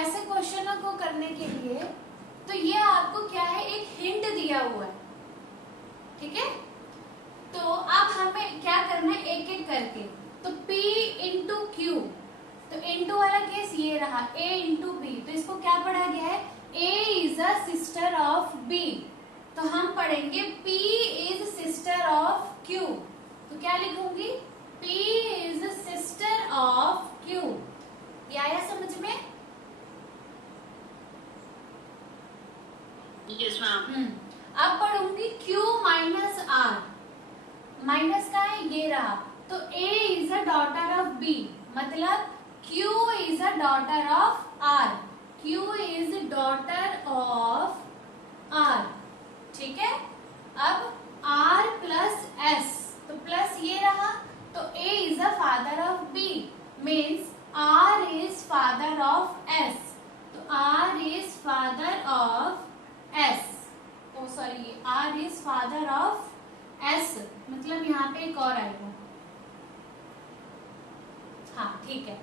ऐसे क्वेश्चनों को करने के लिए तो ये आपको क्या है, एक हिंट दिया हुआ है, ठीक है। तो अब हमें क्या करना है, एक एक करके। तो P इंटू क्यू, तो इंटू वाला केस ये रहा, A इंटू बी, तो इसको क्या पढ़ा गया है, A is a sister of B, तो हम पढ़ेंगे P is sister of Q, तो क्या लिखूंगी, P is sister of Q। ये आया समझ में? Yes ma'am. अब पढ़ूंगी Q माइनस R, माइनस का है ये रहा, तो A is a daughter of B, मतलब Q is a daughter of R, Q is daughter of R, ठीक है। अब R प्लस S, तो प्लस ये रहा, तो A is a father of B, means R is father of S, तो R is father of S, oh sorry R is father of S, मतलब यहाँ पे एक और आएगा, हाँ ठीक है,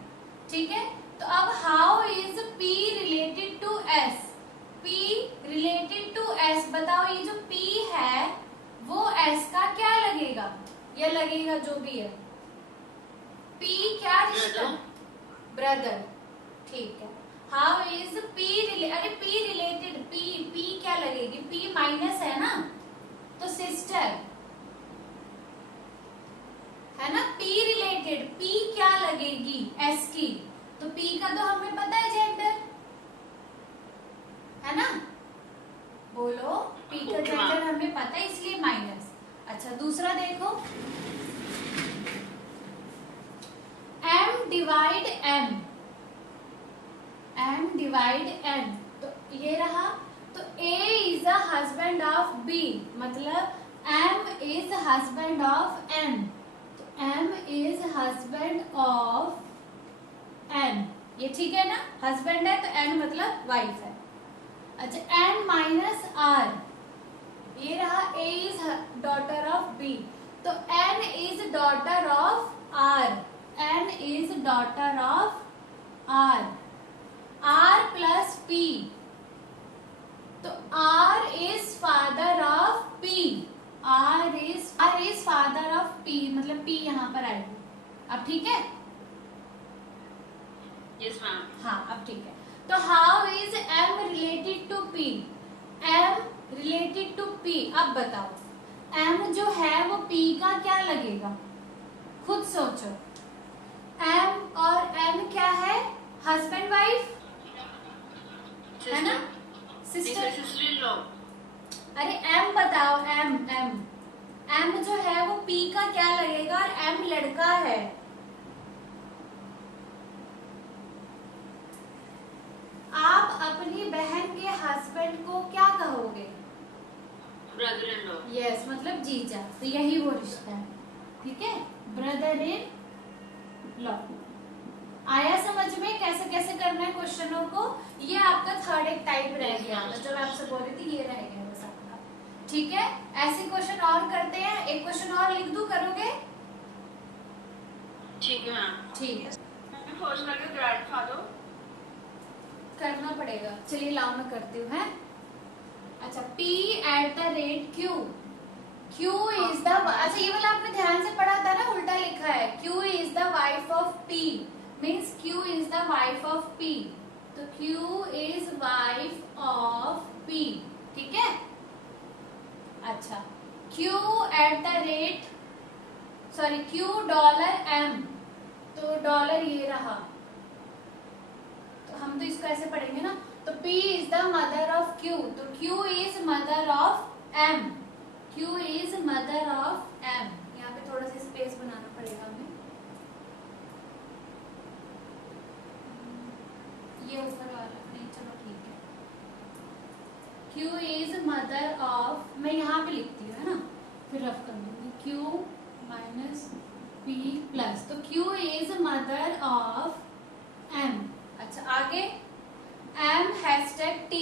ठीक है। तो अब how is P related to S, P related to S, बताओ ये जो P है वो S का क्या लगेगा, या लगेगा जो भी है, P क्या रिश्ता, ब्रदर, ठीक है। हाउ इज P अरे P रिलेटेड, P क्या लगेगी, P माइनस है ना, तो सिस्टर है ना, P रिलेटेड P क्या लगेगी, S की, तो P का तो हमें पता है जेंडर, है ना, बोलो P का जेंडर हमें पता है इसलिए माइनस। अच्छा दूसरा देखो, M divide N, M divide N, तो ये रहा, तो A is a husband of B, मतलब M is husband of N, M is husband of N, ये ठीक है ना, हस्बैंड है तो N मतलब वाइफ है। अच्छा N माइनस R, ये रहा, A is daughter of B, तो N is daughter of R, N is daughter of R, R plus P, तो R is father of P, R is father of P, मतलब P यहाँ पर आएगी, अब ठीक है, यस मैम, हाँ अब ठीक है। तो how is M related to P, M related to P, अब बताओ M जो है वो P का क्या लगेगा, खुद सोचो, M और N क्या है, हस्बैंड वाइफ है ना, सिस्टर, अरे M बताओ, M जो है वो P का क्या लगेगा, और M लड़का है, आप अपनी बहन के हस्बैंड को क्या कहोगे, ब्रदर इन लॉ, यस मतलब जीजा, तो यही वो रिश्ता है, ठीक है, ब्रदर इन लॉ। आया समझ में कैसे कैसे करना है क्वेश्चनों को, ये आपका थर्ड एक टाइप रह गया था, जो मैं आपसे बोल रही थी, ये रह गया बस आपका, ठीक है। ऐसे क्वेश्चन और करते हैं, एक क्वेश्चन और लिख दूं, करोगे, ठीक है मैम, ठीक है, फर्स्ट लगे ग्रैंडफादर, करना पड़ेगा, चलिए लाओ मैं करती हूँ, है। अच्छा P eight the rate Q, Q is the, अच्छा ये वाला आपने ध्यान से पढ़ा था ना, उल्टा लिखा है, Q is the wife of P, means Q is the wife of P, तो Q is wife of P, ठीक है। अच्छा Q eight the rate, sorry Q dollar M, तो डॉलर ये रहा, तो हम तो इसको ऐसे पढ़ेंगे ना, तो P is the mother of Q, तो Q is mother of M, Q is mother of M, यहाँ पे थोड़ा सा स्पेस बनाना पड़ेगा हमें, ये ऊपर वाला नहीं, चलो ठीक है, Q इज मदर ऑफ, मैं यहाँ पे लिखती हूँ है ना, फिर रफ कर दूंगी, Q माइनस P प्लस, तो Q is mother of M। अच्छा आगे M हैशटैग T,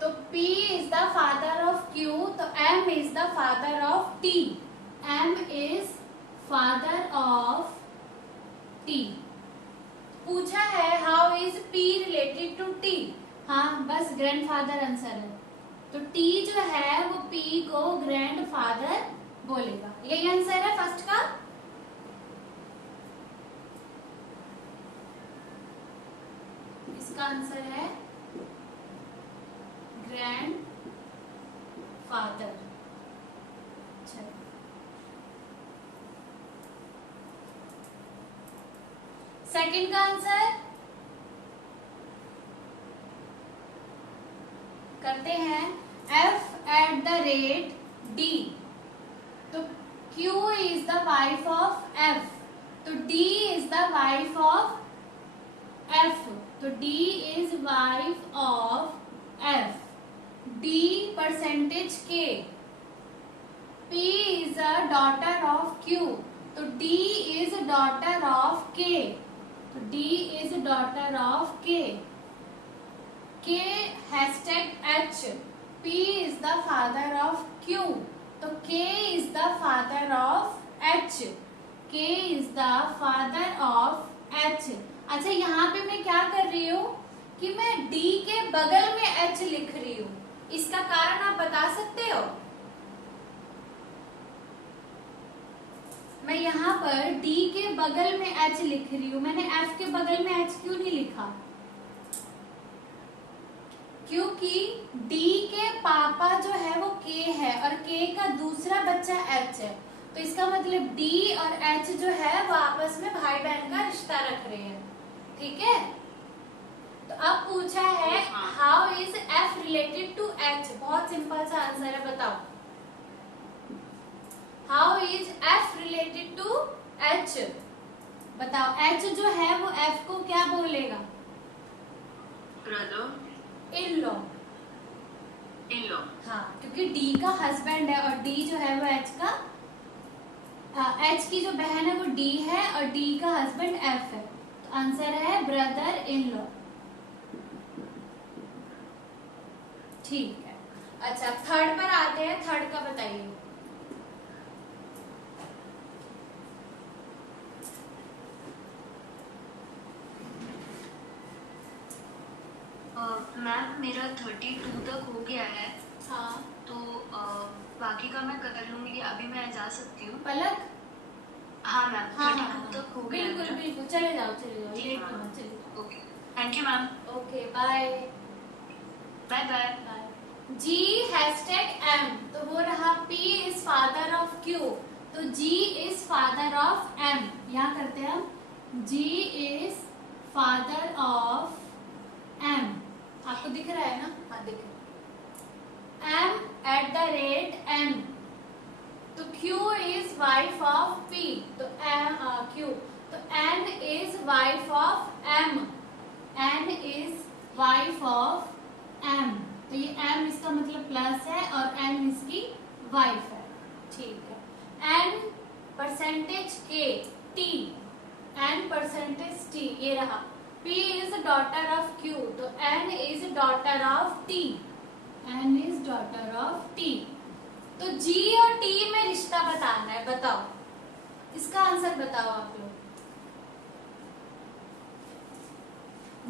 तो P is the father of Q, तो M is the father of T, M is father of T। पूछा है हाउ इज P रिलेटेड हाँ बस grandfather answer है। तो टी जो है वो पी को ग्रैंडफादर बोलेगा। यही आंसर है फर्स्ट का। इसका आंसर है ग्रैंड फादर। सेकंड का आंसर करते हैं F at the rate D. तो Q is the wife of F, तो D is the wife of F, तो D is wife of F. D percentage K, P is a daughter of Q, तो D is daughter of K, तो D is daughter of K. K hashtag H, P is the father of Q, तो K is the father of H, के is the father of H. अच्छा यहाँ पे मैं क्या कर रही हूँ कि मैं डी के बगल में एच लिख रही हूँ, इसका कारण आप बता सकते हो? मैं यहाँ पर डी के बगल में एच लिख रही हूँ, मैंने एफ के बगल में एच क्यों नहीं लिखा? क्योंकि डी के पापा जो है वो के है और के का दूसरा बच्चा एच है, तो इसका मतलब डी और एच जो है वो आपस में भाई बहन का रिश्ता रख रहे हैं। ठीक है, तो अब पूछा है how is F related to H. बहुत सिंपल सा आंसर है, बताओ how is F related to H. बताओ एच जो है वो एफ को क्या बोलेगा? Brother in law. In law, हाँ, क्योंकि डी का हस्बैंड है और डी जो है वो एच का, एच की जो बहन है वो डी है और डी का हस्बैंड एफ है, तो आंसर है ब्रदर इन लॉ। ठीक है, अच्छा थर्ड पर आते हैं, थर्ड का बताइए। मैम मेरा 32 तक हो गया है, हाँ तो बाकी का मैं कर लूंगी। अभी मैं जा सकती हूँ? पलक। हाँ मैम, हाँ 32 तक हो गया बिल्कुल मेरा। बिल्कुल, चले जाओ ठीक है, लेट मैम। मत, चले जाओ। Okay, thank you ma'am. Okay bye bye bye. Bye. G hashtag M, तो वो रहा P is father of Q, तो G is father of M. यहाँ करते हैं हम, G is father of M. आपको दिख रहा है ना? हाँ दिख रहा है। M at the rate M, तो Q is wife of P, तो एम क्यू, तो N is wife of M, N is wife of M, तो ये एम इसका मतलब प्लस है और एन इसकी वाइफ है। ठीक है, एन परसेंटेज के टी, एन परसेंटेज टी, ये रहा। P is daughter of Q, तो N is daughter of T, N is daughter of T। तो G और T में रिश्ता बताना है, बताओ इसका आंसर बताओ आप लोग।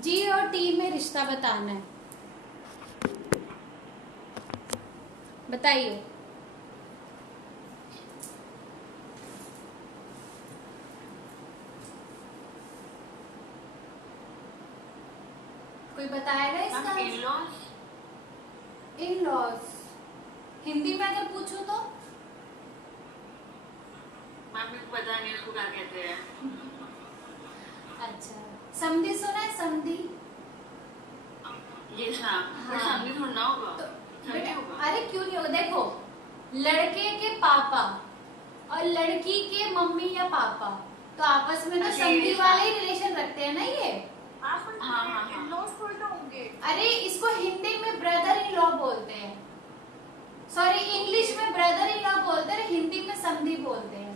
G और T में रिश्ता बताना है, बताइए। कोई बताएगा इसका? In laws, in laws Hindi में अगर पूछूं तो? मैम मुझे पता नहीं उसको क्या कहते हैं। अच्छा, समधी सुना है? समधी? ये हाँ। सामने सुनना होगा तो समझे बेटा, होगा। अरे क्यों नहीं होगा, देखो लड़के के पापा और लड़की के मम्मी या पापा, तो आपस में तो अच्छा, समधी ये वाले ही रिलेशन रखते हैं ना ये। हाँ। अरे इसको हिंदी में ब्रदर इन लॉ बोलते हैं, सॉरी इंग्लिश में ब्रदर इन लॉ बोलते हैं, हिंदी में समधी बोलते हैं।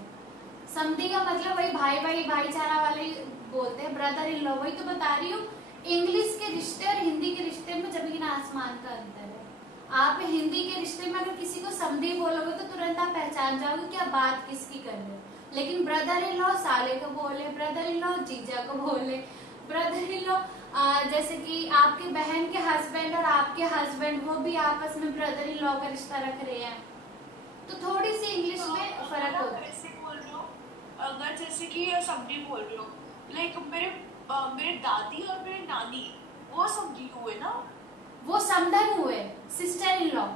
समधी का मतलब वही भाई भाई भाईचारा वाले बोलते हैं, ब्रदर इन लॉ, वही तो बता रही हूँ। इंग्लिश के रिश्ते और हिंदी के रिश्ते में जमीन आसमान का अंतर है। आप हिंदी के रिश्ते में अगर किसी को समधी बोलोगे तो तुरंत आप पहचान जाओगे क्या बात किसकी कर रहे हो, लेकिन ब्रदर इन लॉ साले को बोले, ब्रदर इन लॉ जीजा को बोले, ब्रदर इन लॉ जैसे कि आपके बहन के हस्बैंड और आपके हस्बैंड वो भी आपस में ब्रदर इन लॉ का रिश्ता रख रहे हैं, तो थोड़ी सी इंग्लिश में फर्क होता है। ऐसे बोल रही हूँ, अगर जैसे कि समधी बोल रही हूँ, लाइक मेरे दादी और मेरे नानी वो समधी हुए ना। वो समधन हुए, sister in law.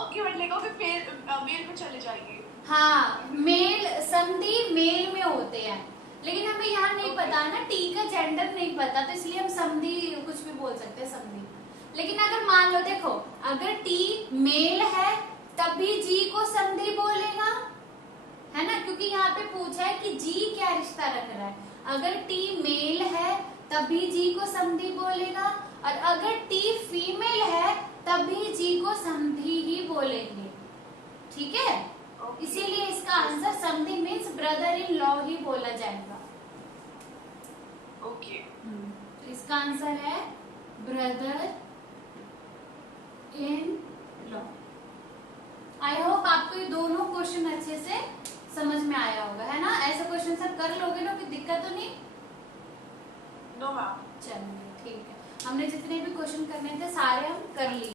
Okay but like okay mail में चले जाएंगे। हाँ, मेल समधी मेल में होते हैं, लेकिन हमें यहाँ नहीं पता ना, टी का जेंडर नहीं पता, तो इसलिए हम समधी कुछ भी बोल सकते हैं, समधी। लेकिन अगर मान लो, देखो अगर टी मेल है तभी जी को समधी बोलेगा, है ना, क्योंकि यहाँ पे पूछा है कि जी क्या रिश्ता रख रहा है। अगर टी मेल है तभी जी को समधी बोलेगा, और अगर टी फीमेल है तभी जी को समधी ही बोलेंगे, ठीक है। इसीलिए इसका आंसर समधी मीन्स ब्रदर इन लॉ ही बोला जाएगा। ओके तो इसका आंसर है brother in law. I hope आपको ये दोनों क्वेश्चन अच्छे से समझ में आया होगा, है ना। ऐसे क्वेश्चन सब कर लोगे ना, कोई दिक्कत तो नहीं? No ma'am. चलिए ठीक है, हमने जितने भी क्वेश्चन करने थे सारे हम कर लिए।